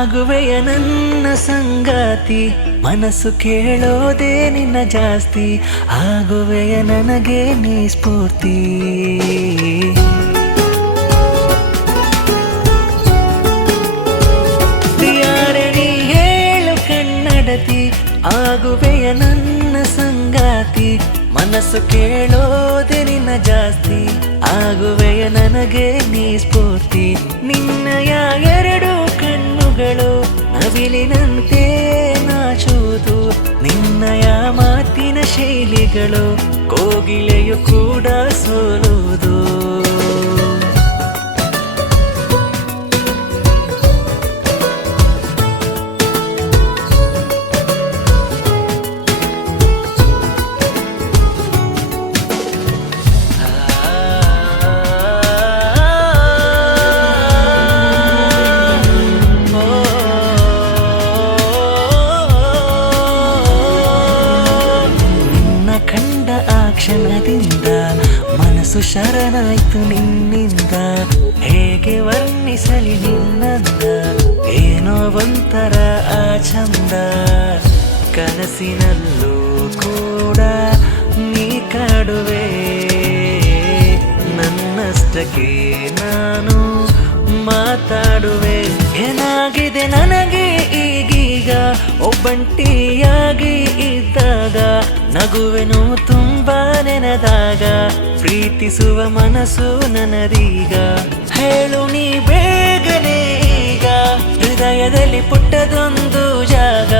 ಆಗುವೆಯ ನನ್ನ ಸಂಗಾತಿ, ಮನಸ್ಸು ಕೇಳೋದೇ ನಿನ್ನ ಜಾಸ್ತಿ, ಆಗುವೆಯ ನನಗೆ ನೀ ಸ್ಫೂರ್ತಿ. ಯಾರೇ ನೀ ಹೇಳು ಕನ್ನಡತಿ, ಆಗುವೆಯ ನನ್ನ ಸಂಗಾತಿ, ಮನಸ್ಸು ಕೇಳೋದೆ ನಿನ್ನ ಜಾಸ್ತಿ, ಆಗುವೆಯ ನನಗೆ ನೀ ಸ್ಫೂರ್ತಿ. ನಿನ್ನಯ ಎರಡು ಕಣ್ಣುಗಳು ನವಿಲಿನಂತೆ ನಾಚುವುದು, ನಿನ್ನಯ ಮಾತಿನ ಶೈಲಿಗಳು ಕೋಗಿಲೆಯು ಕೂಡ ಸೋಲುವುದು. ಕ್ಷಣದಿಂದ ಮನಸ್ಸು ಶರಣಾಯ್ತು ನಿನ್ನಿಂದ, ಹೇಗೆ ವರ್ಣಿಸಲಿ ನಿನ್ನಂದ, ಏನೋ ಒಂಥರ ಆ ಚಂದ. ಕನಸಿನಲ್ಲೂ ಕೂಡ ನೀ ಕಾಡುವೆ, ನನ್ನಷ್ಟಕ್ಕೆ ನಾನು ಮಾತಾಡುವೆ. ಏನಾಗಿದೆ ನನಗೆ ಈಗೀಗ ಒಬ್ಬಂಟಿಯಾಗಿ ಇದ್ದಾಗ, ನಗುವೆನು ತುಂಬಾ ನೆನೆದಾಗ, ಪ್ರೀತಿಸುವ ಮನಸ್ಸು ನನ್ನದೀಗ. ಹೇಳು ನೀ ಬೇಗನೆ ಈಗ, ಹೃದಯದಲ್ಲಿ ಪುಟ್ಟದೊಂದು ಜಾಗ.